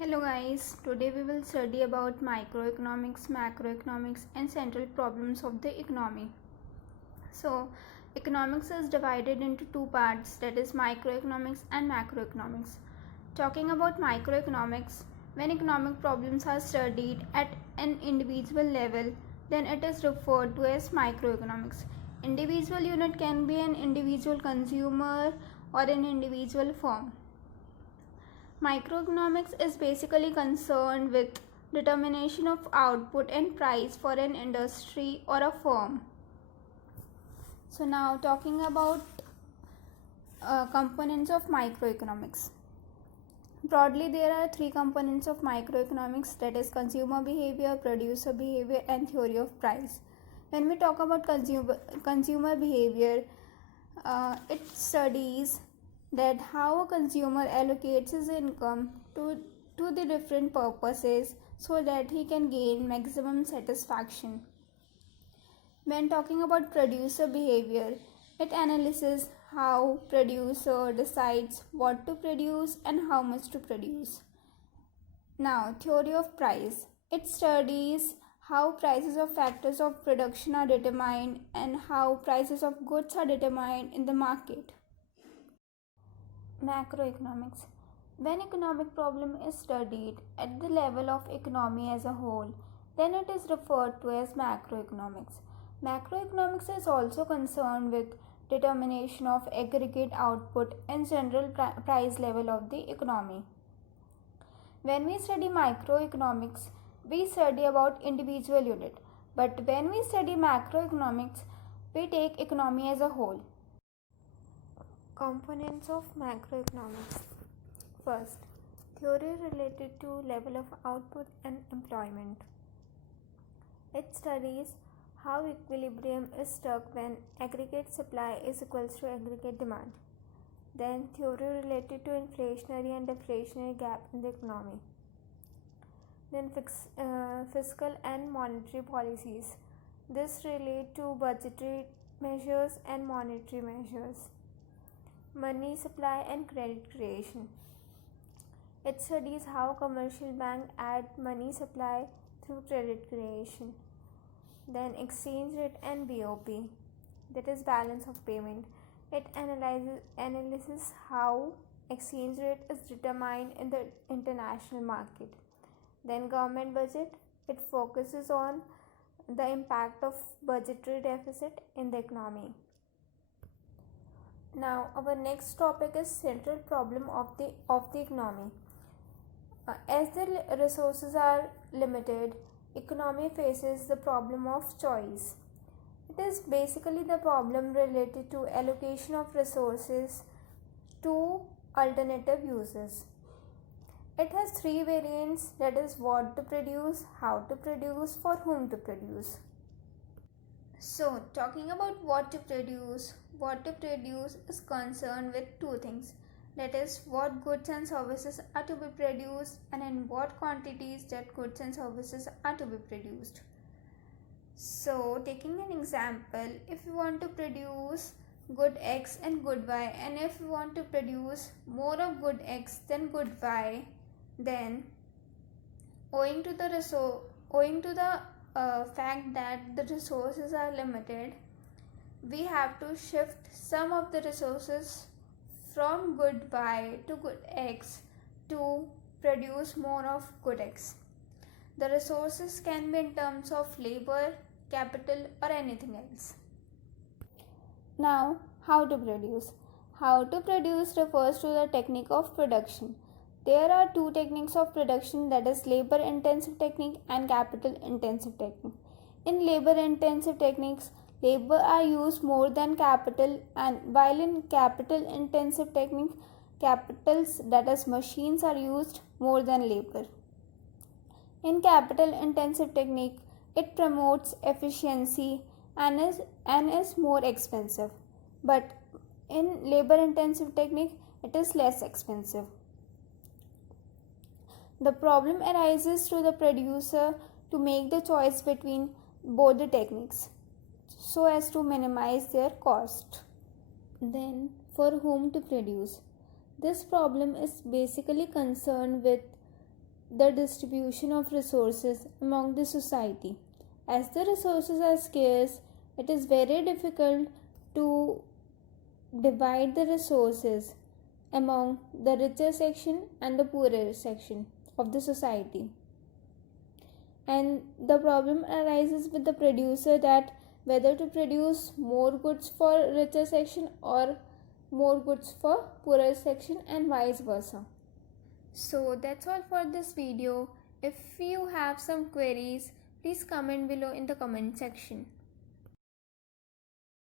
Hello guys, today we will study about microeconomics, macroeconomics and central problems of the economy. So, economics is divided into two parts, that is microeconomics and macroeconomics. Talking about microeconomics, when economic problems are studied at an individual level, then it is referred to as microeconomics. Individual unit can be an individual consumer or an individual firm. Microeconomics is basically concerned with determination of output and price for an industry or a firm. So now talking about components of microeconomics. Broadly, there are three components of microeconomics, that is consumer behavior, producer behavior and theory of price. When we talk about consumer behavior, it studies that how a consumer allocates his income to the different purposes so that he can gain maximum satisfaction. When talking about producer behavior, it analyzes how producer decides what to produce and how much to produce. Now, theory of price. It studies how prices of factors of production are determined and how prices of goods are determined in the market. Macroeconomics. When economic problem is studied at the level of economy as a whole, then it is referred to as macroeconomics. Macroeconomics is also concerned with determination of aggregate output and general price level of the economy. When we study microeconomics, we study about individual unit, but when we study macroeconomics, we take economy as a whole. Components of macroeconomics. First, theory related to level of output and employment. It studies how equilibrium is struck when aggregate supply is equals to aggregate demand. Then theory related to inflationary and deflationary gap in the economy. Then fiscal and monetary policies. This relate to budgetary measures and monetary measures. Money supply and credit creation. It studies how commercial banks add money supply through credit creation. Then exchange rate and BOP, that is balance of payment. It analyzes how exchange rate is determined in the international market. Then government budget. It focuses on the impact of budgetary deficit in the economy. Now our next topic is central problem of the economy. As the resources are limited, economy faces the problem of choice. It is basically the problem related to allocation of resources to alternative uses. It has three variants, that is what to produce, how to produce, for whom to produce. So, talking about what to produce is concerned with two things, that is what goods and services are to be produced and in what quantities that goods and services are to be produced. So, taking an example, if you want to produce good X and good Y, and if you want to produce more of good X than good Y, then owing to the fact that the resources are limited, we have to shift some of the resources from good Y to good X to produce more of good X. The resources can be in terms of labor, capital or anything else. Now, how to produce? How to produce refers to the technique of production. There are two techniques of production, that is labor intensive technique and capital intensive technique. In labor intensive techniques, labor are used more than capital, and while in capital intensive techniques, capitals, that is machines, are used more than labor. In capital intensive technique, it promotes efficiency and is more expensive, but in labor intensive technique, it is less expensive. The problem arises to the producer to make the choice between both the techniques so as to minimize their cost. Then, for whom to produce? This problem is basically concerned with the distribution of resources among the society. As the resources are scarce, it is very difficult to divide the resources among the richer section and the poorer section of the society. And the problem arises with the producer that whether to produce more goods for richer section or more goods for poorer section and vice versa. So that's all for this video. If you have some queries, please comment below in the comment section.